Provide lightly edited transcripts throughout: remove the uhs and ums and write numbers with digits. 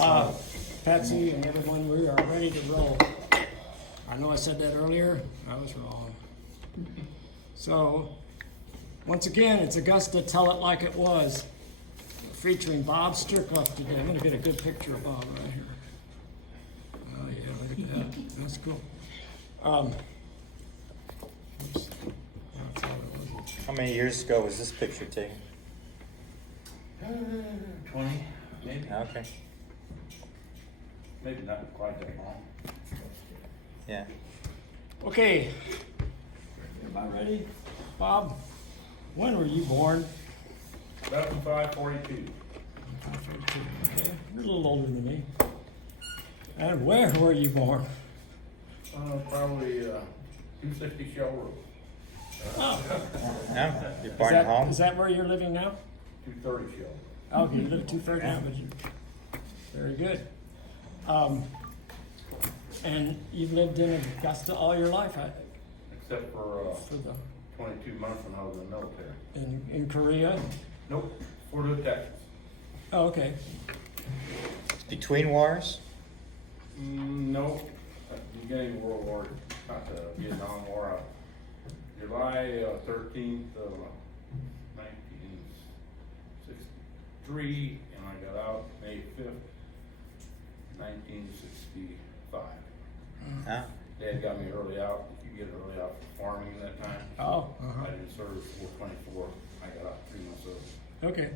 Patsy and everyone, we are ready to roll. I know I said that earlier, I was wrong. So, once again, it's Augusta Tell It Like It Was, featuring Bob Struckhoff today. I'm gonna get a good picture of Bob right here. Oh yeah, look at that, that's cool. Oops. That's all it was. How many years ago was this picture taken? 20, maybe. Okay. Maybe not quite that long. Yeah. Okay, everybody ready? Bob, when were you born? 542. Okay, you're a little older than me. And where were you born? Probably 260 Shell Road. Oh, No? You're born at home? is that where you're living now? 230 Shell. Oh, you live at 230 now, but you, very good. And you've lived in Augusta all your life, I think, Except for for the, 22 months when I was in the military. in Korea? Nope, Fort Hood, Texas. Oh, okay. Between wars? No, at the beginning of World War, not the Vietnam War. July 13th of 1963, and I got out May 5th, 1965. Huh? Dad got me early out. You get early out for farming that time. Oh, I didn't serve 424. I got out 3 months early. okay.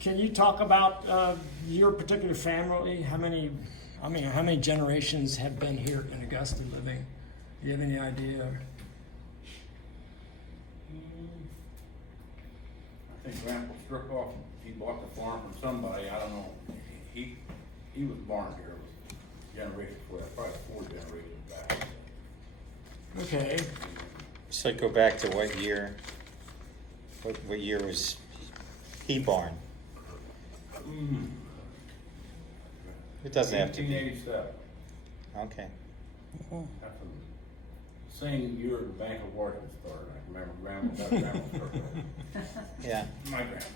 Can you talk about your particular family? How many generations have been here in Augusta living? Do you have any idea? I think Grandpa Struckhoff, he bought the farm from somebody. I don't know. He was born here. It was generation before that, probably 4 generations back. Okay. So go back to what year? What year was he born? It doesn't have to be. 1887. Okay. That's the same year the Bank of Washington started. I remember Grandma started. Yeah. My grandpa.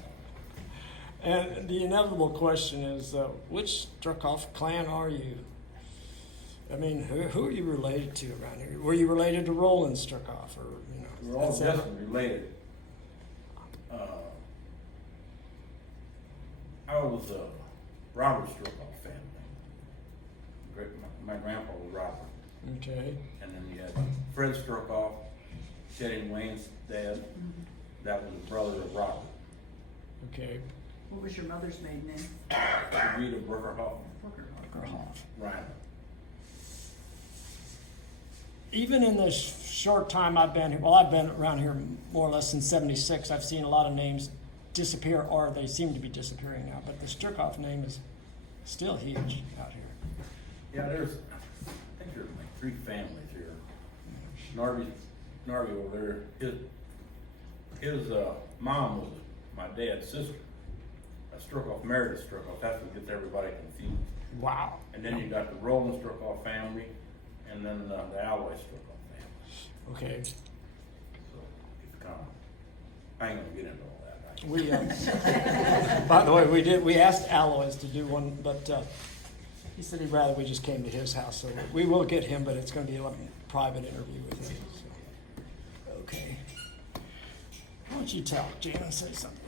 And the inevitable question is, which Struckhoff clan are you? I mean, who are you related to around here? Were you related to Roland Struckhoff, or We're all that's that- distant related. I was a Robert Struckhoff family. My grandpa was Robert. Okay. And then you had Fred Struckhoff, Teddy and Wayne's dad. That was the brother of Robert. Okay. What was your mother's maiden name? Rita Brookerhoff. Right. Even in this short time I've been here, well, I've been around here more or less since '76. I've seen a lot of names disappear, or they seem to be disappearing now. But the Struckhoff name is still huge out here. Yeah, I think there's like 3 families here. Narby over there, his mom was my dad's sister. Struckhoff married a Struckhoff. That's what gets everybody confused. Wow. And then you got the Roland Struckhoff family, and then the Alloy Struckhoff family. Okay. So it's kind of, I ain't gonna get into all that. We, by the way, we asked Alloys to do one, but he said he'd rather we just came to his house. So we will get him, but it's going to be a private interview with him. So. Okay. Why don't you tell Jan, say something?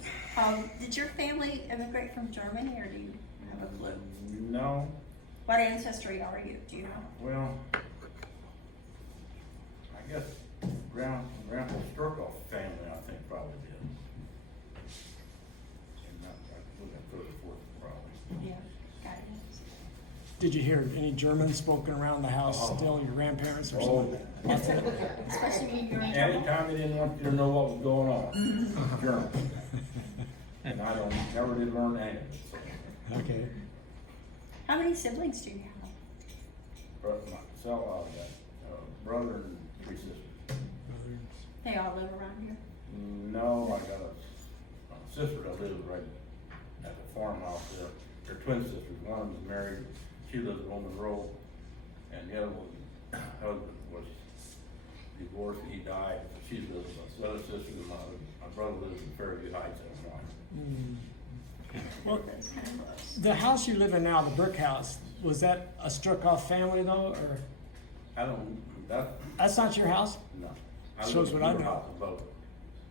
Did your family immigrate from Germany, or do you have a clue? No, What ancestry are you? Do you know? well, I guess Grandpa Struckhoff family, I think, probably did. And I'm looking further forth, probably. Yeah, got it. Did you hear any German spoken around the house still, your grandparents or something? Especially when you're in trouble. Anytime they didn't want you to know what was going on, German. And I never did learn any of it. So. Okay. How many siblings do you have? Myself, brother and 3 sisters. They all live around here. No, I got a sister that lives right at the farmhouse there. They're twin sisters. One of them's married. She lives on the road. And the other one, husband was divorced and he died. She lives with my other sister and my brother lives in Fairview Heights, Illinois. Well, but it's kind of close. The house you live in now, the brick house, was that a Struckhoff family though, or I don't, that's not your house? no. Shows what I know. House in Boca.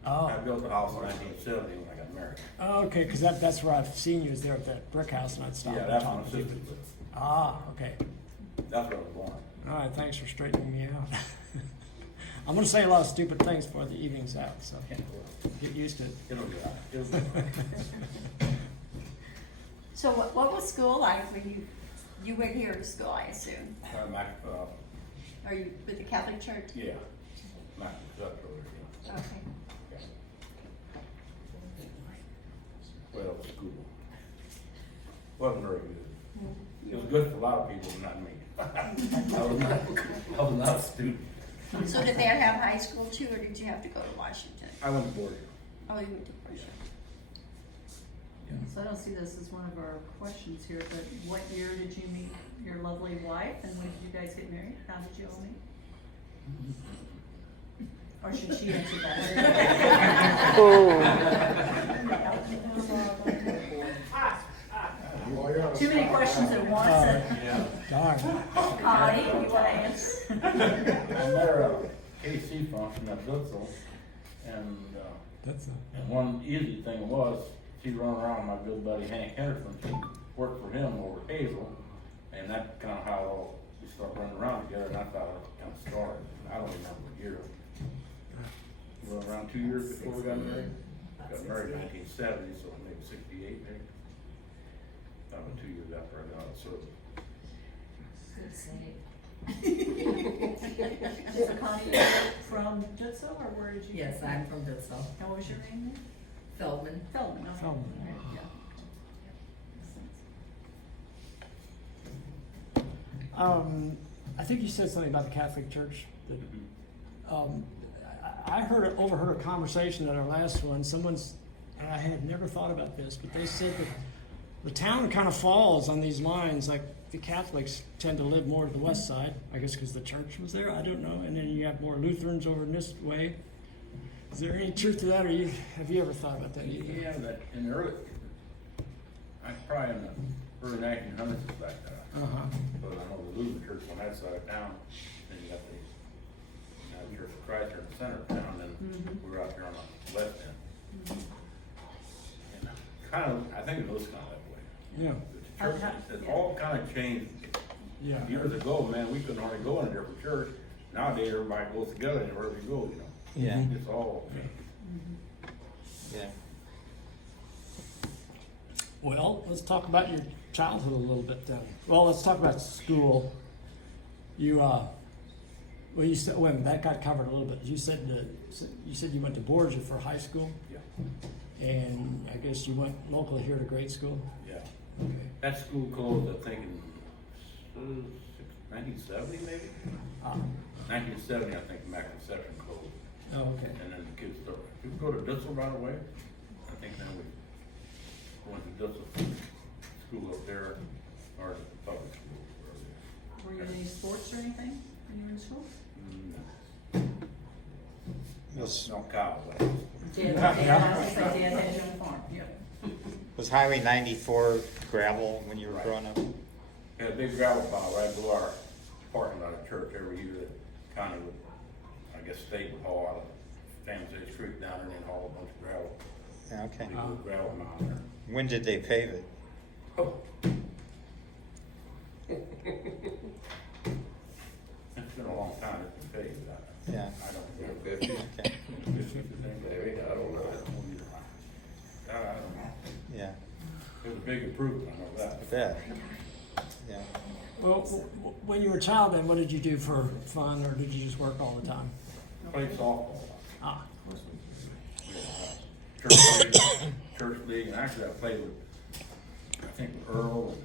Oh, I built the house in 1970 when I got married. okay, because that's where I've seen you, is there at that brick house, and I'd stop Yeah, and that's my talk to you. sister's lived. Ah, okay. That's where I was born. All right, thanks for straightening me out. I'm gonna say a lot of stupid things before the evening's out, so get used to it. It'll be all right. It'll be all right. So what was school like when you went here to school, I assume? Uh, Are you with the Catholic Church? yeah, Mac over there. Okay. Well, school. Wasn't very good. It was good for a lot of people, but not me. I was not a student. So did they have high school too, or did you have to go to Washington? I went to boarding. Oh, you went to Washington. So I don't see this as one of our questions here, but what year did you meet your lovely wife, and when did you guys get married? How did you all meet? Or should she answer that? Too many questions at once. Yeah. Darn. Connie, you wanna answer? I met her at a KC function at Blitzel, and That's and one easy thing was, she run around with my good buddy Hank Henderson, she worked for him over at Hazel, and that kinda how we started running around together, and I thought it kinda started, I don't remember what year. Well, around 2 years before we got married. Got married in 1970, so maybe 68 maybe. About 2 years after I got out of service. So Connie, you're from Jitso, or where did you? Yes, I'm from Dutzel. And what was your name? Feldman. Feldman, okay. Feldman. Right, yeah. I think you said something about the Catholic Church. That, I overheard a conversation at our last one. And I had never thought about this, but they said that the town kind of falls on these lines. Like the Catholics tend to live more to the west side, I guess because the church was there. I don't know. And then you have more Lutherans over in this way. Is there any truth to that, or have you ever thought about that either? Yeah, that in the early, probably in the early 1900s it's like that. Uh-huh. But I know the Lutheran church on that side of town, and you got the Church of Christ here in the center of town, and we were out here on the west end. And kind of, I think it looks kind of that way. Yeah. The church, it all kind of changed. Yeah. Years ago, man, we couldn't hardly go in a different church. Nowadays, everybody goes together anywhere we go, you know. Yeah. It's all, Yeah. Well, let's talk about your childhood a little bit then. Well, let's talk about school. You you said that got covered a little bit. You said you went to Borgia for high school, yeah, and I guess you went locally here to grade school. yeah. Okay. That school closed, I think, in 1970 maybe? 1970, I think, Mac Reception closed. Oh, okay. And then the kids started, did we go to Dutzel right away? I think then we went to Dutzel school up there, or the public school. Were you in any sports or anything when you were in school? No cow. Dad, Yeah. I was gonna say Dad had you on the farm, yep. Was Highway 94 gravel when you were Right. growing up? Had a big gravel pile right below our parking lot of church every year that kind of, I guess, state would haul out of San Jose Creek down there and then haul a bunch of gravel. Yeah, okay. Big old gravel mountain there. When did they pave it? Oh. It's been a long time, it's been paid, but Yeah. I don't know. Okay. Maybe, I don't know. I don't know. Yeah. It was a big improvement, I know I that. bet. Yeah. Well, when you were a child, then what did you do for fun, or did you just work all the time? Played softball. Ah, Church league, and actually I played with, I think with Earl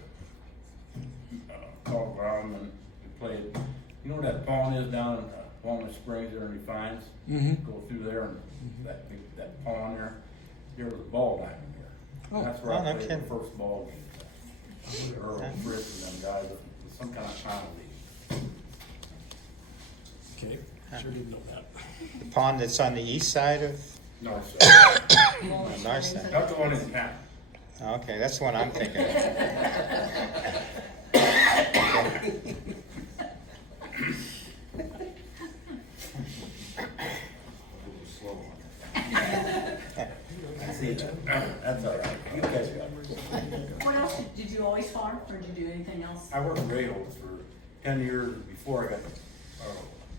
and, Carl Brown, and we played, you know where that pond is down in Walnut Springs there in Refines? Mhm. Go through there and that pond there, there was a ball diamond there. Oh. That's where Oh, I no played kidding. the first ball game. Earl and Fritz and them guys, it was some kind of time league. okay. Sure didn't know that. The pond that's on the east side of, No, sir. nice then. That's the one in town. Okay, that's the one I'm thinking of. See, that's all right. You guys got it. What else, did you always farm, or did you do anything else? I worked in rails for 10 years before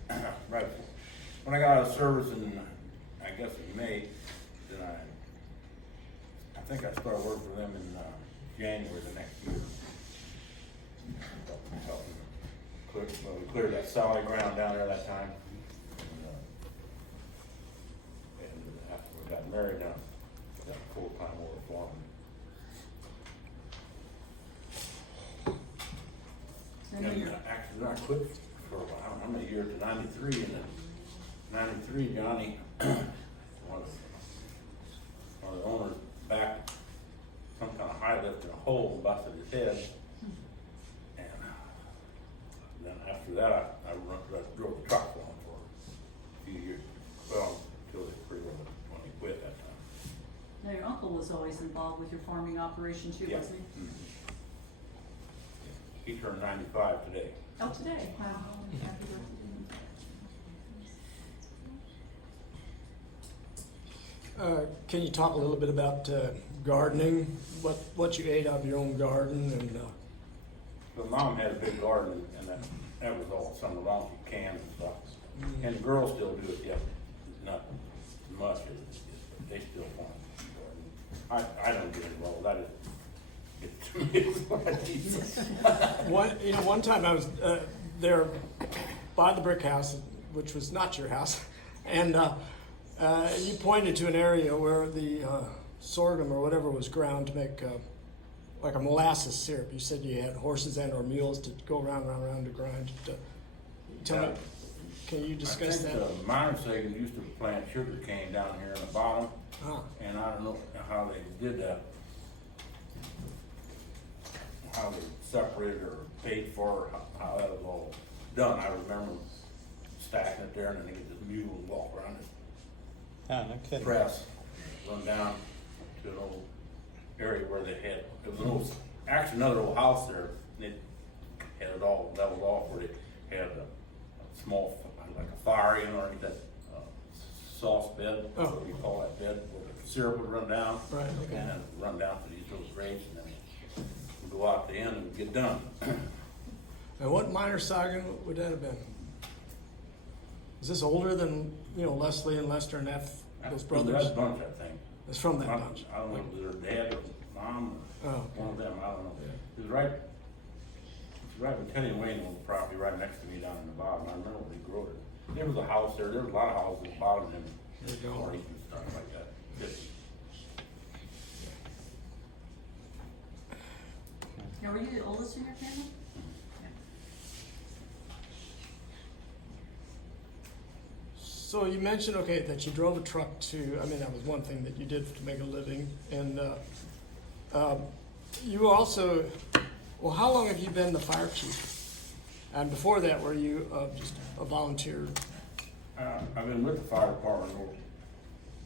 I got, right, when I got out of service in, I guess in May, then I think I started working for them in January the next year. We cleared that solid ground down there that time. And after we got married, now got full-time over farming. And And you're- actually, I quit for a while, how many years, to 93, and then 93, Johnny, one of the owners backed some kind of high lift in a hole and busted his head. And then after that, I drove the truck for him for a few years, well, until they pretty well, when he quit that time. Now, your uncle was always involved with your farming operation too, Yeah. wasn't he? Mhm. He turned 95 today. Oh, today, wow, happy birthday. Can you talk a little bit about gardening? What you ate out of your own garden and But Mom had a big garden, and that was all summer long, she canned and stuff. And the girls still do it, yeah, not as much as they still farm. I don't get involved, that is, it, to me, it's what Jesus. one time I was there by the brick house, which was not your house, and you pointed to an area where the sorghum or whatever was ground to make like a molasses syrup. You said you had horses and or mules to go round to grind. Tell me, can you discuss I that? think Meinershagen used to plant sugar cane down here in the bottom, and I don't know how they did that. How they separated or paid for, how that was all done. I remember stacking it there, and then they get this mule and walk around it. Oh, no kidding. Press, run down to an old area where they had, it was an old, actually another old house there, and it had it all leveled off where they had a small, like a fire in or that sauce bed, Oh. what do you call that bed, where the syrup would run down. Right, okay. And then run down to these little grates, and then we'd go out the end and get done. And what minor saga would that have been? Is this older than Leslie and Lester and those brothers? That bunch, I think. It's from that bunch. I don't know if it was their dad or mom or Oh. one of them, I don't know. Yeah. It was right when Teddy and Wayne owned the property right next to me down in the bottom. I remember when they grew it. There was a house there, there was a lot of houses at the bottom of them, There you go. quarries and stuff like that. Now, were you the oldest in your family? So you mentioned, that you drove a truck to, that was one thing that you did to make a living. And you also, well, how long have you been the fire chief? And before that, were you just a volunteer? I've been with the fire department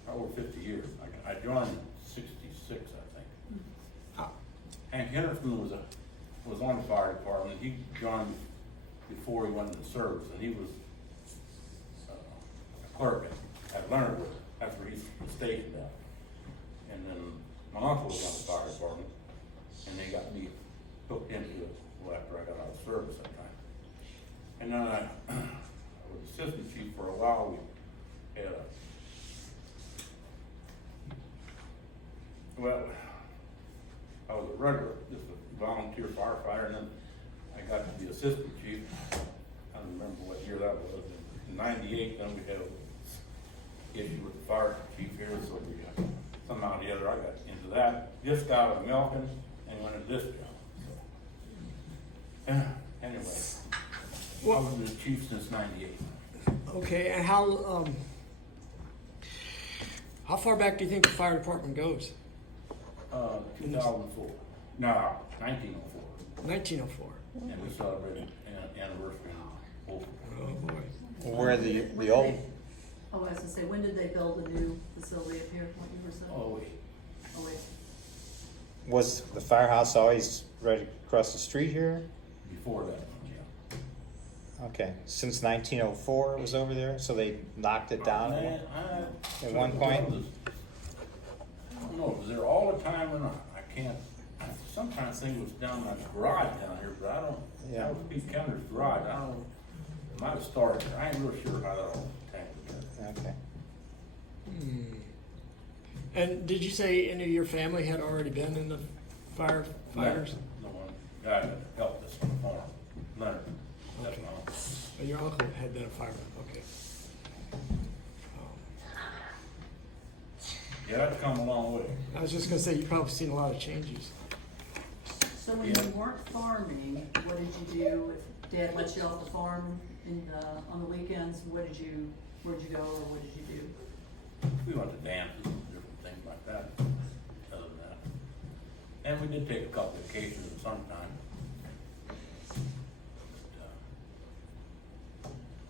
over 50 years. I joined in '66, I think. Ah, Hank Henderson was on the fire department. He joined before he went into service, and he was a clerk at Leonardwood. That's where he's stationed at. And then my uncle was on the fire department, and they got me hooked into it after I got out of service that time. And then I was assistant chief for a while. We had I was a regular, just a volunteer firefighter, and then I got to be assistant chief. I don't remember what year that was. In '98, then we had an issue with the fire chief here, so we got somehow or the other, I got into that. Just out of Milton and went to this job. Anyway, I was the chief since '98. okay, and how far back do you think the fire department goes? 2004. No, 1904. 1904. And we celebrated an anniversary in Oakland. Oh, boy. Where the old, Oh, I was gonna say, when did they build a new facility up here? What year was that? Oh, wait. Oh, wait. was the firehouse always right across the street here? Before that, yeah. Okay, since 1904 it was over there, so they knocked it down Man, at one point? I don't know, was there all the time or not? I sometimes think it was down in that garage down here, but I don't, Yeah. that was Pete Counter's garage, I don't, it might have started there, I ain't real sure how that all tangled together. Okay. And did you say any of your family had already been in the firefighters? No one, guy that helped us on the farm, Leonard, that's Okay. my uncle. Oh, your uncle had been a fireman, okay. Yeah, that's come a long way. I was just gonna say, you've probably seen a lot of changes. So when Yeah. you weren't farming, what did you do? If Dad let you off the farm on the weekends, where'd you go or what did you do? We went to dances and different things like that, other than that. And we did take a couple of vacations in the summertime.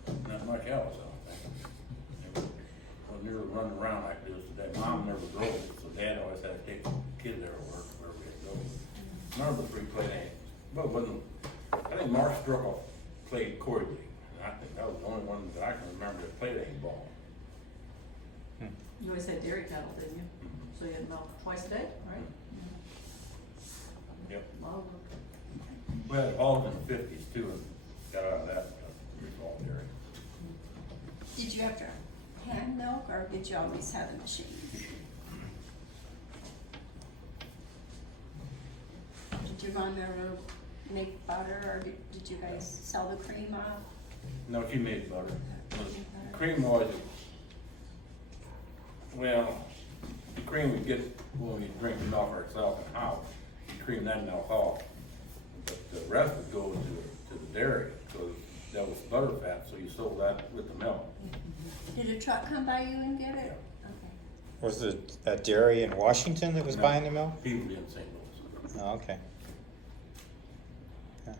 But, not much else, I don't think. Wasn't nearly running around like this today. Mom never drove it, so Dad always had to take the kids there to work, wherever we had to go. None of the three played any, but it wasn't, I think Mark Struckhoff played Corey League. And I think that was the only one that I can remember that played any ball. You always had dairy cattle, didn't you? So you had milk twice a day, right? Yep. A lot of work. We had hogs in the fifties too, and got out of that, we was all dairy. Did you have to hand milk or did you always have a machine? Did your mom ever make butter or did you guys sell the cream off? No, she made butter. The cream was, well, the cream we get when we drink it off ourselves in the house, you cream that in alcohol. But the rest would go to the dairy, because that was butter fat, so you sold that with the milk. Did a truck come by you and get it? Okay. Was it a dairy in Washington that was No, buying the milk? People in St. Louis. Oh, okay. Yeah.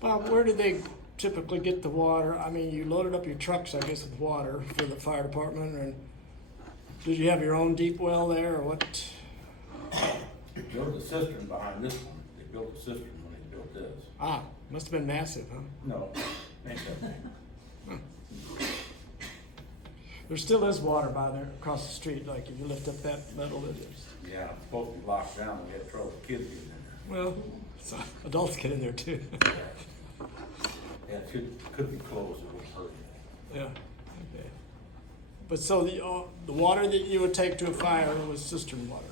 Bob, where do they typically get the water? I mean, you loaded up your trucks, I guess, with water for the fire department, and did you have your own deep well there, or what? They built a cistern behind this one. They built a cistern when they built this. Ah, must have been massive, huh? No, ain't that big. There still is water by there across the street, like if you lift up that metal, it is. Yeah, it's supposed to be locked down. We had trouble with kids getting in Well, so adults get in there too. there. Yeah, it could be closed. It wouldn't hurt you. Yeah, okay. But so the water that you would take to a fire was cistern water,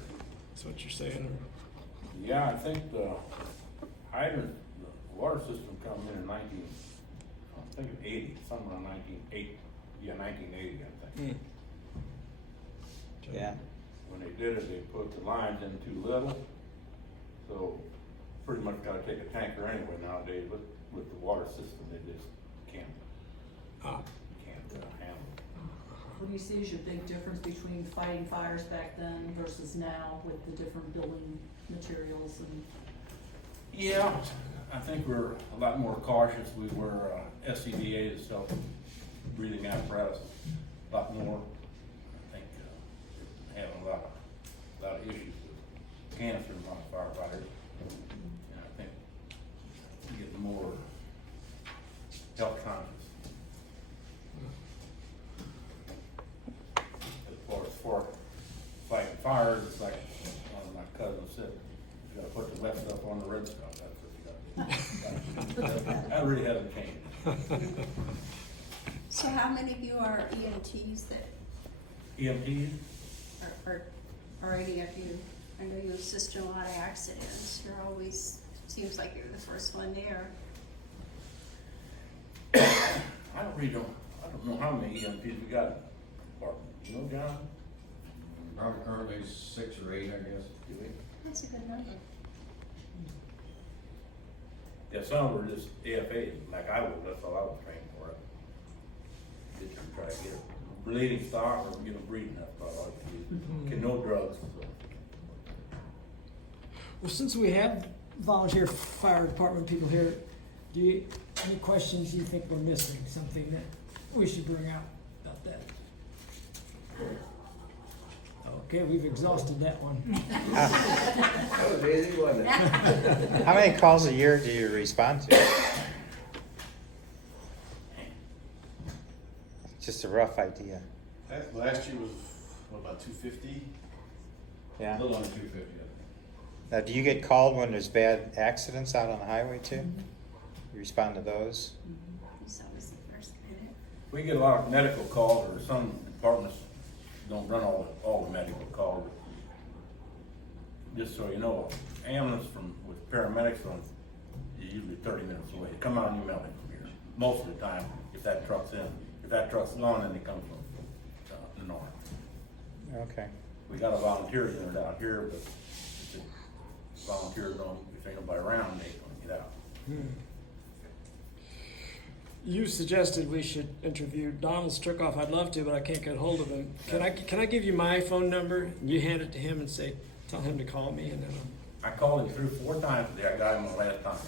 that's what you're saying? Or- Yeah, I think the hydrant, the water system come in 80, somewhere around 1980. Yeah, 1980, I think. Yeah. When they did it, they put the lines in too little. So pretty much gotta take a tanker anyway nowadays with the water system. They just can't handle it. What do you see as your big difference between fighting fires back then versus now with the different building materials and? Yeah, I think we're a lot more cautious. We were, SCBA is self-breathing apparatus, a lot more. I think, having a lot of issues with cancer among firefighters. And I think getting more health conscious. As far as fighting fires, it's like one of my cousins said, you gotta put the left stuff on the red stuff, that's what you gotta do. That really hasn't changed. So how many of you are EMTs that, EMTs, or any of you? I know you assist in a lot of accidents. You're always, seems like you're the first one there. I don't know how many EMTs we got in the department. You know, John? Probably currently 6 or 8, I guess. Do we? That's a good number. Yeah, some were just AFAs, like I was, that's all I was trained for. Get you try to get a bleeding stock or get a breathing, that's about all you do. Get no drugs, so. Well, since we have volunteer fire department people here, do you, any questions you think we're missing, something that we should bring out about that? Oh, Okay, we've exhausted that one. That was easy, wasn't it? How many calls a year do you respond to? Just a rough idea. Last year was, what, about 250? Yeah. A little under 250. Now, do you get called when there's bad accidents out on the highway too? You respond to those? He's always the first minute. We get a lot of medical calls, or some departments don't run all the medical calls. Just so you know, ambulance with paramedics on is usually 30 minutes away. They come out and email it from here. Most of the time, if that truck's in. If that truck's gone, then they come from the north. Okay. We got a volunteer unit out here, but if the volunteers don't, if ain't nobody around, they don't get out. You suggested we should interview Donald Struckhoff. I'd love to, but I can't get hold of him. Can I give you my phone number? You hand it to him and say, tell him to call me, and then I called him 3 or 4 times today. I got him the last time.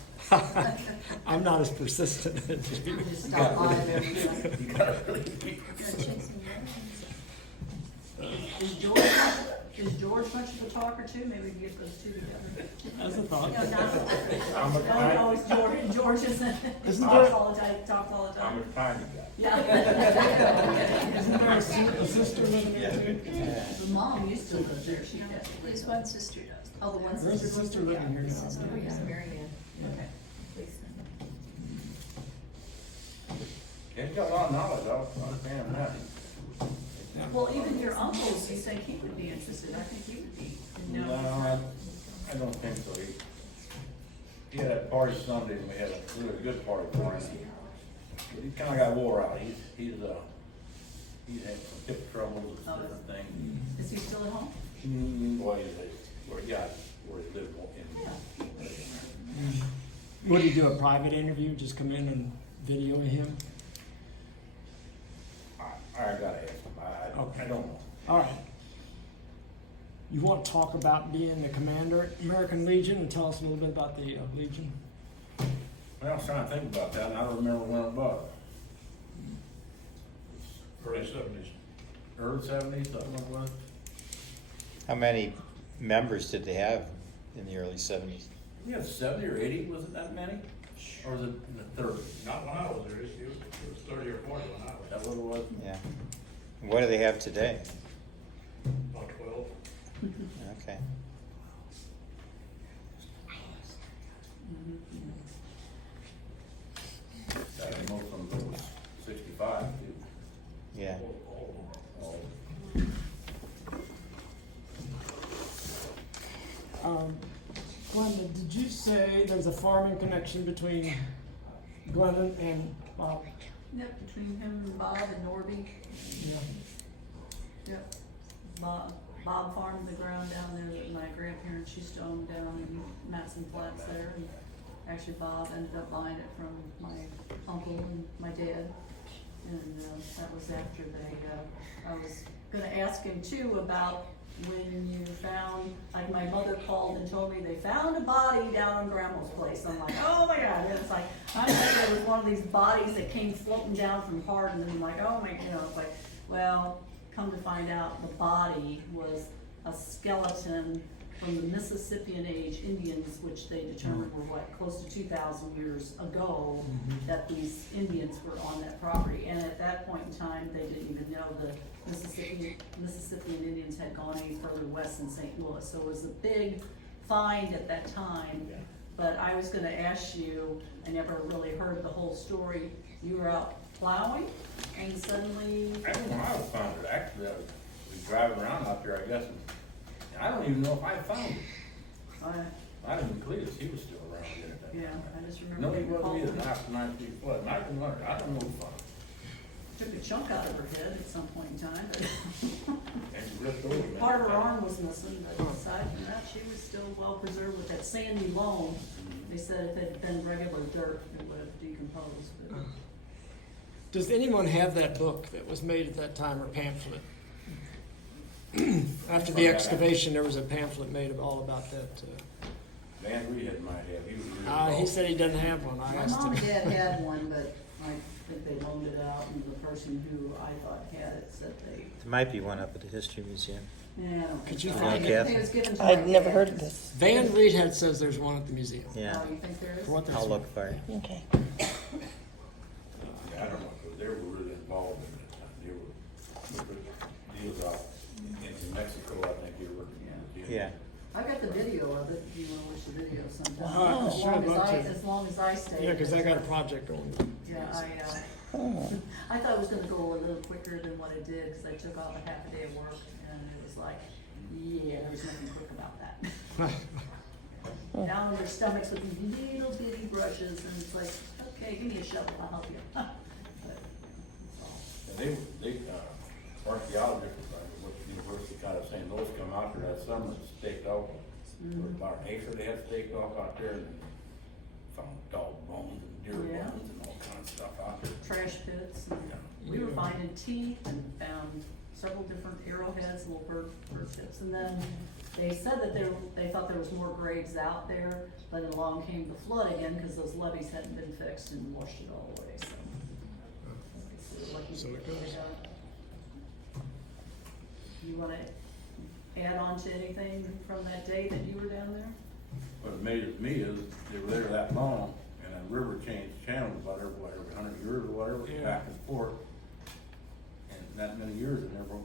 I'm not as persistent as you. Just stop by there. You gotta really be You're chasing Is George much of a talker too? Maybe we can get those two together. That's a thought. No, not. I'm a Oh, no, it's George isn't. Isn't Talks there- all the time, talks all the I'm time. a tiny guy. Yeah. Isn't there a sister living there too? The mom used to live there, she did. His one sister does. Oh, the one There's a sister. sister living here His now. sister Oh, yeah, lives there. Mary Ann. Okay. He's got a lot of knowledge. I understand that. Well, even your uncles, you think he would be interested, I think he would be. No, I don't think so. He had a party Sunday, and we had a really good party for him. He kinda got wore out. He's had some hip troubles and different things. Is he still at home? Boy, where he lived in. Would he do a private interview? Just come in and video him? I gotta ask him. I don't know. All right. You want to talk about being the commander at American Legion and tell us a little bit about the Legion? Well, I was trying to think about that, and I don't remember when it was. Early 70s. Early 70s, something like that. How many members did they have in the early 70s? Yeah, 70 or 80, was it that many? Or was it in the 30s? Not when I was there, it was 30 or 40 when I was Is that what it was? Yeah. And what do they have today? about 12. Okay. Most of them was 65, too. Yeah. Oh, Glenda, did you say there's a farming connection between Glenda and Bob? Yep, between him and Bob and Norby. Yeah. Yep. Bob farmed the ground down there that my grandparents used to own down in Matson Flats there. And actually Bob ended up buying it from my uncle and my dad. And that was after they, I was gonna ask him too about when you found, like my mother called and told me they found a body down in Grandma's place. I'm like, oh my God, and it's like, I thought it was one of these bodies that came floating down from Hardin, and I'm like, oh my, it's like, well, come to find out the body was a skeleton from the Mississippian age Indians, which they determined were close to 2,000 years ago, that these Indians were on that property. And at that point in time, they didn't even know the Mississippian Indians had gone any further west than St. Louis. So it was a big find at that time. But I was gonna ask you, I never really heard the whole story. You were out plowing and suddenly, I don't know how I found it. Actually, I was driving around out there, I guess, and I don't even know if I found it. I didn't Cletus, he was still around there at that time. yeah, I just remember. No, he you wasn't called either, me. not after 19 flood, and I didn't learn, I don't know who found it. Took a chunk out of her head at some point in time, but And she ripped over it. part of her arm was missing, but aside from that, she was still well preserved with that sandy loam. They said if it had been regular dirt, it would have decomposed, but. Does anyone have that book that was made at that time, or pamphlet? After the excavation, there was a pamphlet made all about that. Van Reed might have, he was really He old. said he doesn't have one. I My asked mom and him. dad had one, but I think they loaned it out, and the person who I thought had it said they, There might be one up at the History Museum. Yeah, I don't Could think you so. find I it? think it was given to I'd my never dad. heard of this. Van Reedhead says there's one at the museum. Yeah, Oh, you think there is? For what that's I'll worth. look for it. Okay. I don't know, because they were really involved in it. They were, with the deals out in Mexico, I think they were working in the deal. Yeah. I got the video of it, if you wanna watch the video sometime. Wow, As sure, long I'd as love I, to. as long as I stay. Yeah, because I got a project going. Yeah, I thought it was gonna go a little quicker than what it did, cause I took off a half a day of work, and it was like, yeah, there was nothing quick about that. Down in their stomachs with these little bitty brushes, and it's like, okay, give me a shovel, I'll help you. But, that's all. And they, archaeologists, what the university kind of saying, those come out there that summer and staked off. About an acre they had staked off out there and found dog bones and deer Yeah. bones and all kinds of stuff out there. Trash pits, and we were finding teeth and found several different arrowheads, little bird tips, and then they said that they thought there was more graves out there, but along came the flood again, cause those levees hadn't been fixed and washed it all away, so. So we're lucky So it they goes. got it. You wanna add on to anything from that day that you were down there? What amazes me is they were there that long and the river changed channels about every 100 years or whatever, Yeah. back and forth. And that many years it never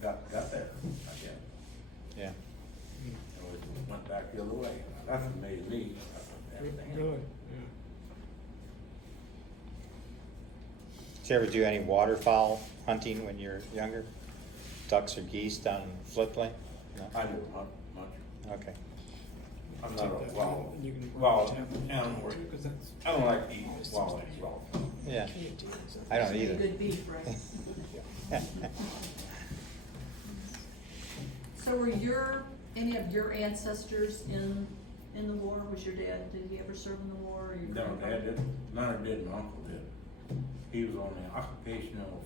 got there, I guess. Yeah. It went back the other way. That's amazed me. Everything. Really? Did you ever do any waterfowl hunting when you were younger? Ducks or geese down in floodplain? No? I never hunt much. Okay. I'm not a wild, You can- wild animal. Because that's. I don't like to eat wild animals. Yeah. I don't either. Good beef, right? So were any of your ancestors in the war? Was your dad, did he ever serve in the war, or your No, grandfather? Dad didn't. None of did. My uncle did. He was on the occupational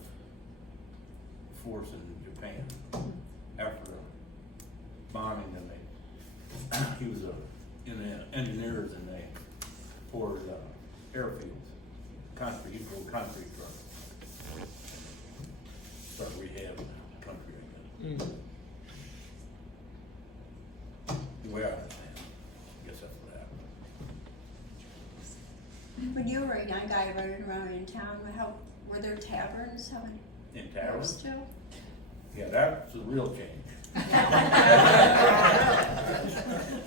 force in Japan after a bombing, and he was in the engineers, and they poured airfields, concrete. He drove concrete trucks. Start rehabbing the country, I guess. The way I understand. I guess that's what happened. When you were a young guy running around in town, were there taverns? How many? In Towers? Still? Yeah, that's a real change.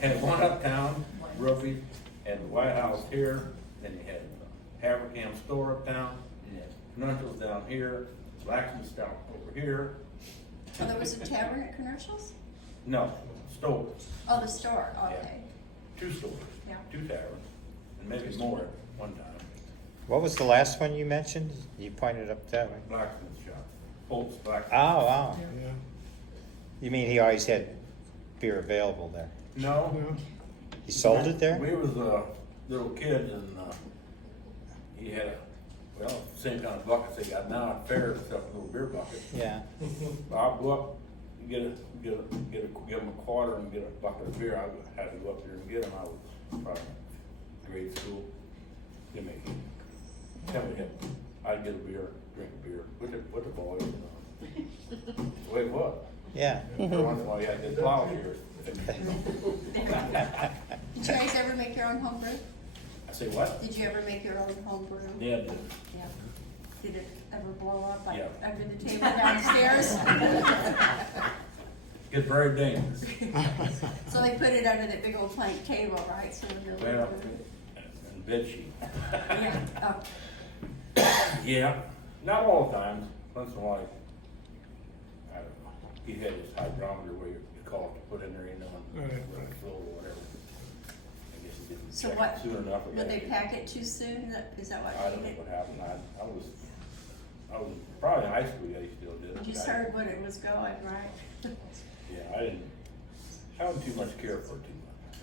Had one uptown, Ruby, had the White House here, then you had Havercam store uptown, and you had Commercials down here, Blacksmith down over here. Oh, there was a tavern at Commercials? No, stores, Oh, the store, Yeah. okay. 2 stores, Yeah. 2 taverns, and maybe more at one time. What was the last one you mentioned? You pointed up that way. Blacksmith shop, Bolt's Blacksmith. Oh, wow. Yeah. You mean he always had beer available there? No. No. He sold it there? We was a little kid and, he had same kind of buckets they got now at fairs, except a little beer bucket. Yeah. I'll go up, give him a quarter and get a bucket of beer. I had to go up there and get him. I was probably grade school. Give me, tell me, I'd get a beer, drink a beer with the boys. That's the way it was. Yeah. Every once in a while, you had to plow here. Did you guys ever make your own homebrew? I say, what? Did you ever make your own homebrew? Yeah, Yeah. Did it ever blow up like Yeah. under the table downstairs? it's very dangerous. So they put it under that big old plank table, right? So nobody Well, would- and bed sheet. Yeah, oh, Yeah, not all the time. Once in a while, I don't know. He had his hydrometer where you call it to put in there, and Right. run a flow or whatever. I guess he didn't so check what, it soon enough. did they pack it too soon? Is that what I made don't know it? what happened. I was probably in high school. Yeah, he still did. You just heard when it was going, right? Yeah, I didn't too much care for it too much.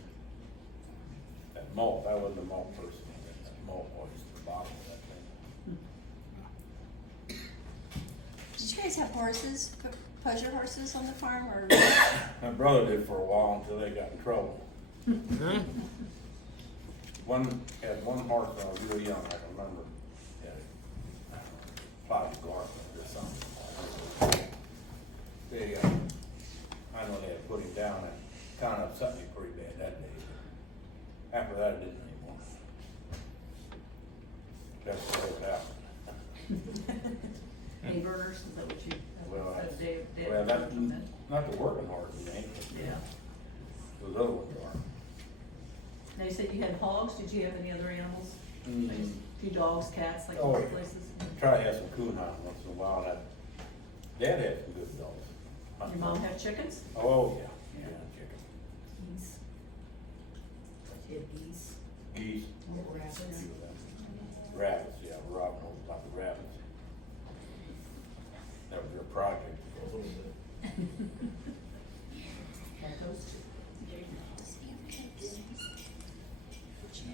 That malt, I wasn't a malt person. That malt was the bottom of that thing. Did you guys have horses, pleasure horses on the farm, or? My brother did for a while until they got in trouble. Huh? Had one horse when I was real young, I can remember. Had plowed the garden or something. They I know they had put him down, and kinda upset me pretty bad that day. After that, it didn't anymore. That's what happened. Hay burners, is that what you, Well, that Dave did? Well, that's not the working hard, it ain't. Yeah. Those other ones are. Now, you said you had hogs, did you have any other animals? Mm. Like a few dogs, cats, like Oh, other yeah. places? Try to have some coon hunting once in a while, that, Dad had some good dogs. Your mom have chickens? Oh, yeah, yeah, chicken. Geese. She had geese. Geese. Rabbits. A few of them. Rabbits, yeah, Robin knows about the rabbits. That was their project. Had those two.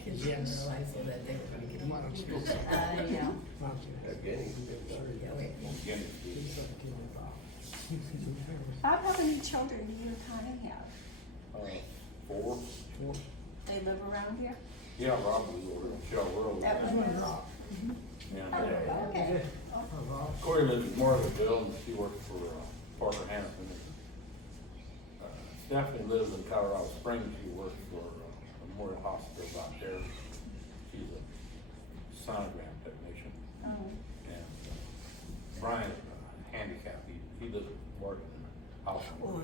Kids Yes. didn't realize though that they were gonna get them. Why don't you? Yeah. Guinea pigs. Bob, how many children do you kind of have? 4. They live around here? Yeah, Robin was over in Shell Road. That one is? Yeah, Oh, yeah. okay. Corey lives in Morrisville, and she works for Parker Hanson. Stephanie lives in Colorado Springs. She works for Memorial Hospital out there. She's a sonogram technician. Oh, And Brian, handicapped, he lives working in the house. oh, okay.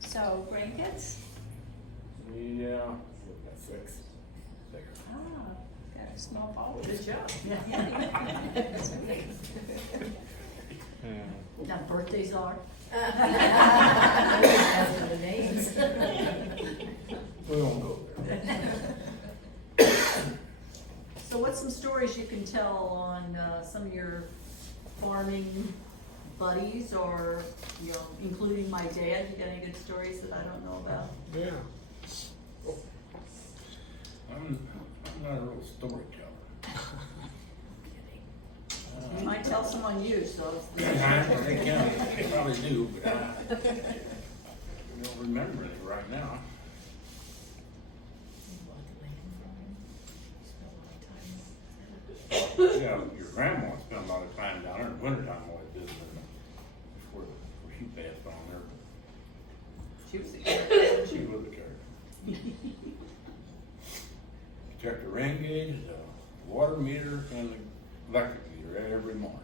So grandkids? Yeah, we've got 6. Ah, got a small ball. Good job. Now, birthdays are? As for the names. We won't go there. So what's some stories you can tell on some of your farming buddies or, you know, including my dad? You got any good stories that I don't know about? Yeah. I'm not a real storyteller. You might tell some on you, so They probably do, but I don't remember it right now. Yeah, your grandma spent a lot of time down there in the wintertime always visiting before she passed on there. she was She was a character. Checked the rain gauge, the water meter, and the electric meter every morning.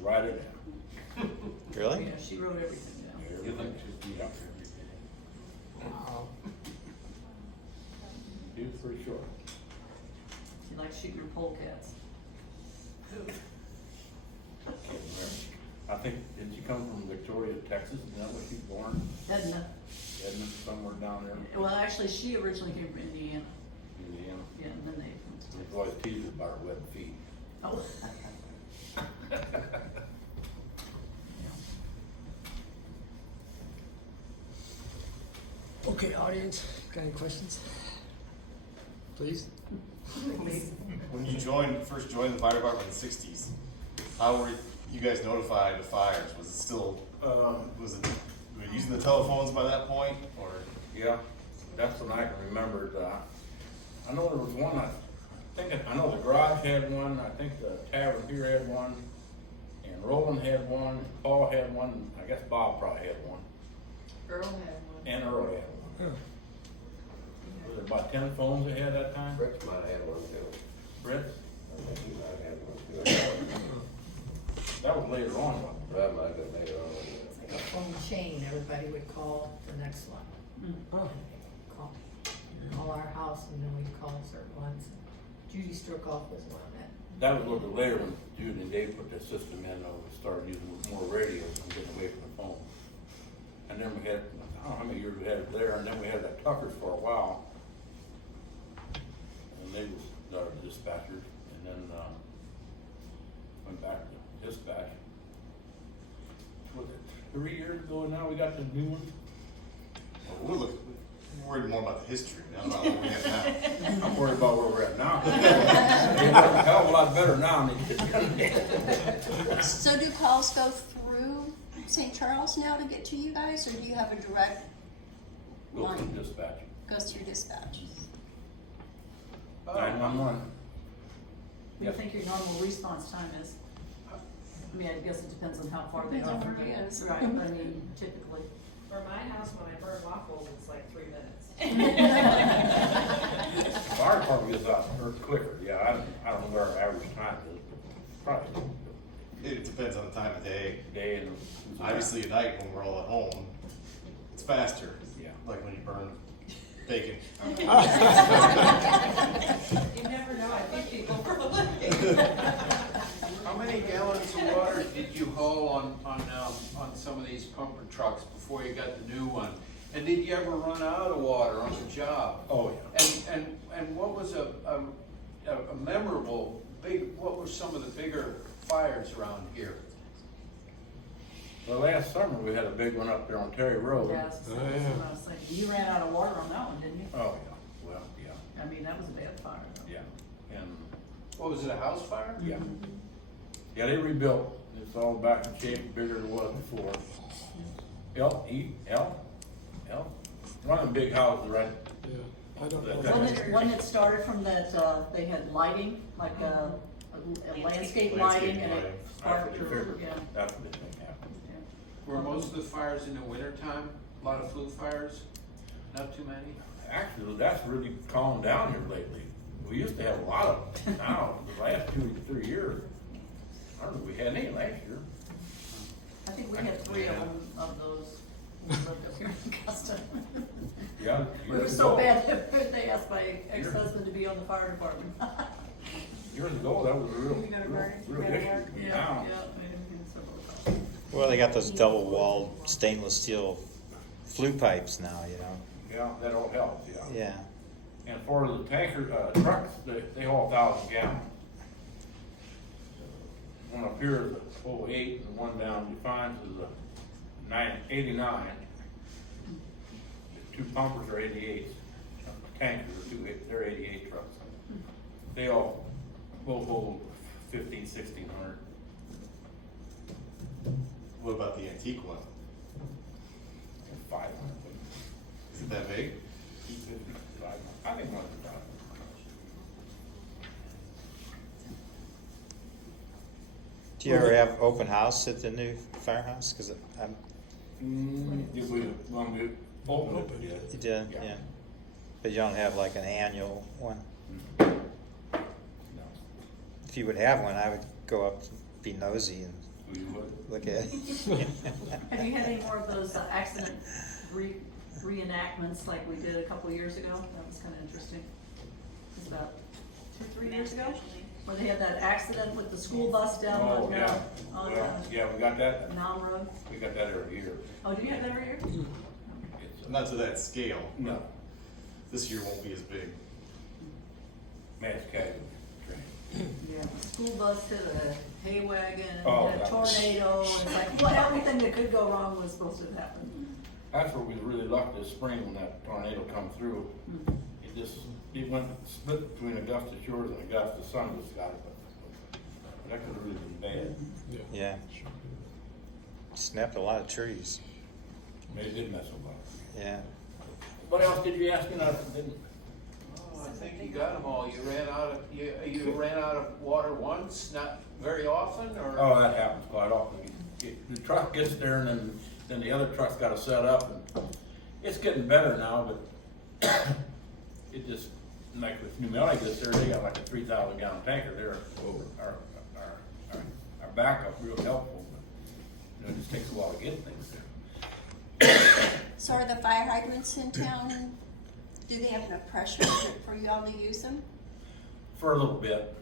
Write it down. Really? yeah, she wrote everything down. Everything. Yeah. Wow. He was pretty short. She likes shooting her polecats. Can't remember. I think, did she come from Victoria, Texas? Is that where she was born? Edna. Edmond, somewhere down there, Well, actually, she originally came from Indiana. Indiana. Yeah, and then they. We've always teased about her web feet. Oh. Okay, audience, got any questions? Please? When you first joined the fire department in the '60s, how were you guys notified of fires? Was it still, were you using the telephones by that point, or? Yeah, that's what I can remember. I know there was one, I know the garage had one, I think the tavern here had one, and Roland had one, Paul had one, and I guess Bob probably had one, Earl had one. and Earl had one. Yeah. Was there about 10 phones they had that time? Fritz might have had one too. Fritz? I think he might have had one too. That was later on, wasn't it? That might have been later on. It's like a phone chain, everybody would call the next one. Oh, Call our house and then we'd call certain ones. Judy Struckhoff was one that. That was a little bit later when Jude and Dave put their system in, we started using more radios and getting away from the phone. And then we had, I don't know how many years we had it there, and then we had that Tuckers for a while. And they was our dispatchers, and then, went back to dispatch. Was it 3 years ago now we got the new one? We're worried more about the history, not about what we have now. I'm worried about where we're at now. They look a hell of a lot better now than they did. So do calls go through St. Charles now to get to you guys, or do you have a direct Go line? through dispatch. Goes through dispatch. 911. What do you think your normal response time is? I mean, I guess it depends on how far they Depends are on from where the, it is. right, I mean, typically. For my house, when I burn waffles, it's like 3 minutes. Fire department gets out earth quicker, yeah, I don't know where our average time is, probably It depends on the time of day. day and. Obviously at night when we're all at home, it's faster. Yeah. Like when you burn bacon. You never know, I think people for a living. How many gallons of water did you haul on some of these pumper trucks before you got the new one? And did you ever run out of water on the job? Oh, yeah. And what was a memorable what were some of the bigger fires around here? Well, last summer, we had a big one up there on Terry Road. Yeah, that's what I was thinking. You ran out of water on that one, didn't you? Oh, yeah, well, yeah, I mean, that was a bad fire. though. yeah, and, What was it, a house fire? yeah. Yeah, they rebuilt, it's all back in shape, bigger than it was before. One of them big houses, right? Yeah, I don't know. One that started from that, they had lighting, like a landscape lighting and it That's what sparked they or, figured, yeah. that's what they think happened. Were most of the fires in the wintertime? A lot of flue fires? Not too many? Actually, that's really calmed down here lately. We used to have a lot of them. Now, the last 2 or 3 years, I don't think we had any last year. I think we had 3 of them, of those, when we lived up here in Augusta. Yeah. We were years so ago. bad that they asked my ex-husband to be on the fire department. Years ago, that was a real, You gotta real, burn it, real you gotta issue. work. Yeah, Now, made him several times. Well, they got those double-walled stainless steel flue pipes now, you know? yeah, that all helps, yeah. Yeah. And for the tanker, trucks, they haul 1,000 gallons. One up here is a 08 and one down Defiance is a 89. The 2 pumpers are 88s. Tankers are they're 88 trucks. They all both hold 1,500, 1,600. What about the antique one? 500. Is it that big? 500. I think one's about. Do you ever have open house at the new firehouse? Cause I'm, Did we, when we opened it, yeah. you did, Yeah. yeah. But you don't have like an annual one? No. If you would have one, I would go up, be nosy and We would. look at it. Have you had any more of those accident reenactments like we did a couple years ago? That was kinda interesting. It was about 2-3 years ago, where they had that accident with the school bus down Oh, on, yeah. on Well, yeah, we got that. Nam Road. We got that every year. Oh, do you have that every year? It's Not to that scale. no This year won't be as big. mass casualty train. Yeah, the school bus hit a hay wagon, Oh, and a that was- tornado, and it's like, well, everything that could go wrong was supposed to happen. That's where we really lucked this spring when that tornado come through. It went split between Augusta Shores and Augusta Sun just got it, but that could have really been bad. Yeah. Snapped a lot of trees. It did mess them up. Yeah. What else did you ask me? No, I didn't. Oh, I think you got them all. You ran out of water once, not very often, or? Oh, that happens quite often. The truck gets there and then the other truck's gotta set up and it's getting better now, but it just, like with New Melly gets there, they got like a 3,000 gallon tanker there. Our backup real helpful, but it just takes a while to get things there. So are the fire hydrants in town, do they have enough pressure for you all to use them? For a little bit.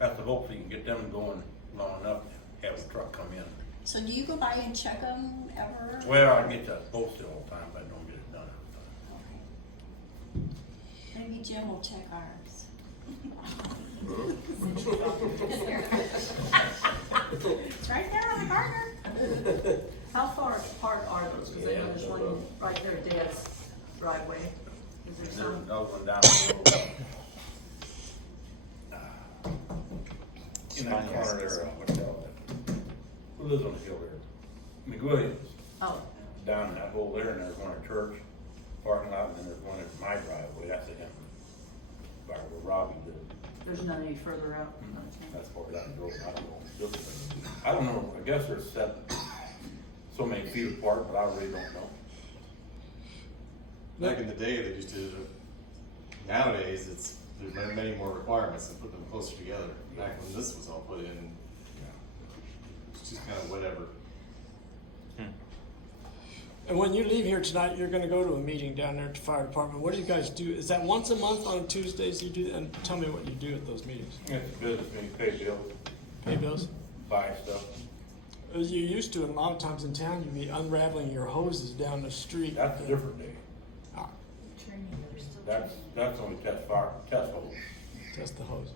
Have to hopefully you can get them going long enough to have a truck come in. So do you go by and check them ever? Well, I get that posted all the time, but I don't get it done every time. Okay. Maybe Jim will check ours. It's right there on the corner. How far apart are those? Cause I know there's one right there at Dad's driveway. Is there There's some? another one down the road. In that corner there, what do you call that? Who lives on the hill there? McWilliams, Oh, down in that hole there, and there's one at church parking lot, and then there's one at my driveway, that's a him. Where Robbie lives. There's none any further out. That's far down the road, I don't know. I don't know, I guess they're set so many feet apart, but I really don't know. Back in the day, they used to, nowadays, there's many more requirements and put them closer together. Back when this was all put in, it's just kind of whatever. And when you leave here tonight, you're gonna go to a meeting down there at the fire department. What do you guys do? Is that once a month on Tuesdays you do? And tell me what you do at those meetings. It's business, I mean, pay bills, Pay bills? buy stuff. As you used to, a lot of times in town, you'd be unraveling your hoses down the street. That's a different day. Ah, That's only test holes. test the hose.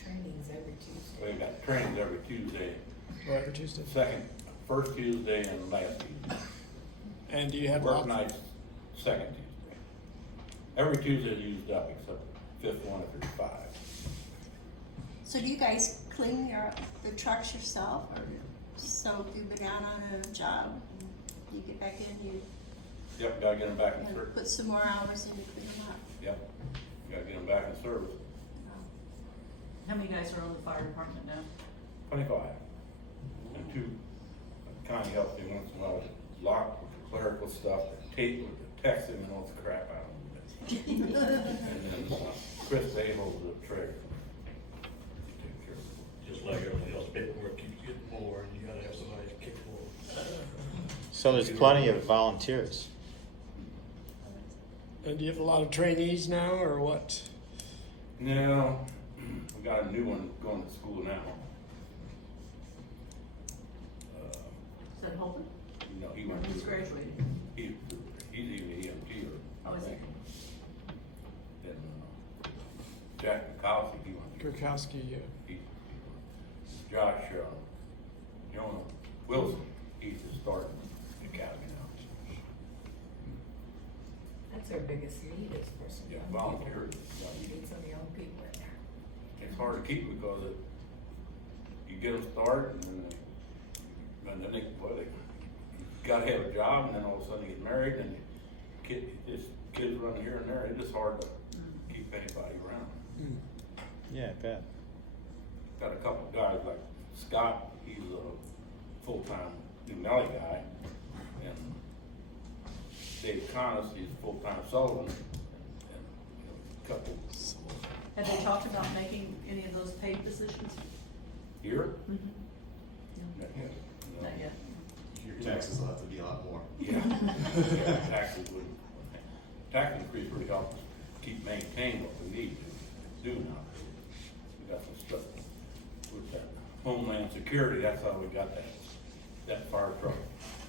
Trainings every Tuesday. We got trainings every Tuesday, Or every Tuesday. first Tuesday and last Tuesday. And do you have Work lots? nights, second Tuesday. Every Tuesday is used up except fifth one if there's 5. So do you guys clean the trucks yourself, or so if you've been out on a job, you get back in, you Yep, gotta get them back in and service. put some more hours in to clean them up? Yep, gotta get them back in service. How many guys are on the fire department now? 25. And 2 kind of help me once in a while, lock with the clerical stuff, tape with the texting and all the crap out of them. And then Chris Abel, the treasurer. Take care of it. Just like everything else, paperwork keeps getting more, and you gotta have somebody to kick for. So there's plenty of volunteers. And do you have a lot of trainees now, or what? No, we got a new one going to school now. Is that Holden? No, he went He's to, graduated. he's even an EMT or. Oh, is he? Then, Jack McCoskey, he went to. Kurkowski, Josh, Jonah Wilson, he's just starting the academy now. That's our biggest need is for some Yeah, young people. volunteers. We need some young people in there. It's hard to keep because you get them started and then they gotta have a job and then all of a sudden they get married and kids running here and there. It's just hard to keep anybody around. Yeah, I bet. Got a couple of guys like Scott, he's a full-time New Valley guy, and Dave Connors, he's a full-time Sullivan, and a couple Have they talked about making any of those paid positions? here. Mm-hmm. Not yet. No. Not yet. Your taxes will have to be a lot more. Yeah, taxes would, tax increase would help us keep maintaining what we need to do now. We got some stuff with that Homeland Security, that's how we got that fire truck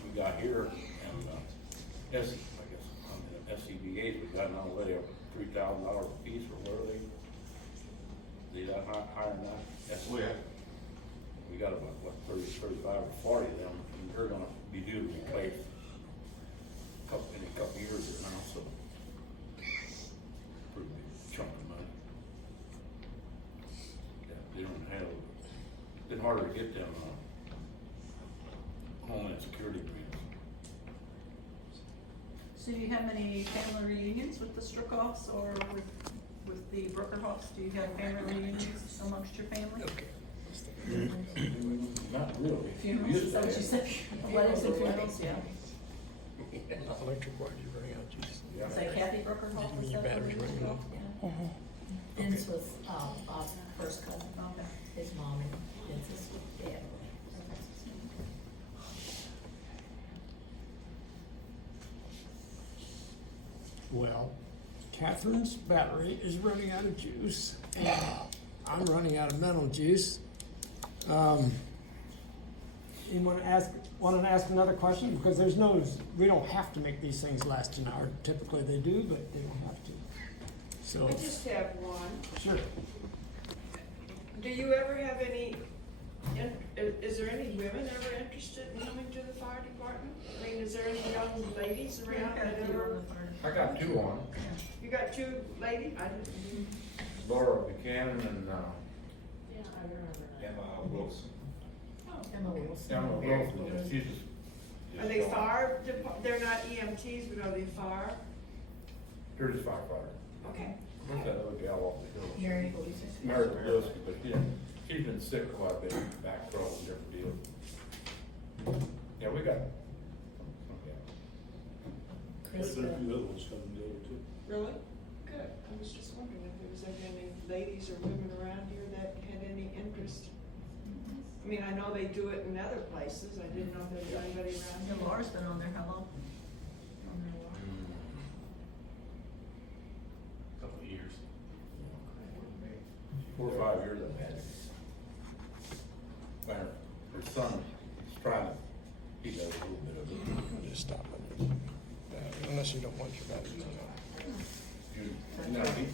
we got here, and, I guess, on the SCBA's, we got now way up $3,000 a piece, or whatever they that higher than that. Oh, yeah. We got about, 35 or 40 of them, and they're gonna be due to replace in a couple years here now, so. Pretty big chunk of money. Yeah, they don't have, been harder to get them, Homeland Security agreements. So do you have any family reunions with the Struckhoffs or with the Brookerhoffs? Do you have family reunions amongst your family? Not really. Funerals, is that what you said? Weddings and funerals, yeah. Electric wire, you running out, Jesus. Yeah. Is that Kathy Brookerhoff? When Is your that battery's what it is? running off. Yeah. Vince was, Bob's first cousin, Okay. his mom and Vince's dad. Well, Catherine's battery is running out of juice, and I'm running out of mental juice. You want to ask another question? Because we don't have to make these things last an hour. Typically they do, but they don't have to. So, I just have one. sure. Do you ever have any, is there any women ever interested in coming to the fire department? I mean, is there any young ladies around that ever? I got 2 on, You got 2 ladies? I didn't. Laura Buchanan and, Yeah, I remember Emma Wilson. Emma Wilson. Emma Wilson, yeah, she's just. Are they fire, they're not EMTs, but are they fire? They're just firefighter. Okay. What's that other gal off the hill? Mary Louise. Mary Louise, but yeah, she's been sick quite a bit, back trouble, different deal. Yeah, we got. Okay. There's a few Krista. other ones coming together too. Really? Good. I was just wondering if there was any ladies or women around here that had any interest. I mean, I know they do it in other places. I didn't know if there was anybody around Yeah, here. Laura's been on there how long? On there a while. Couple of years. 4 or 5 years I've had it. Well, her son is trying to, he does a little bit of it. I'll just stop it. Unless you don't want your batteries on. You know, he,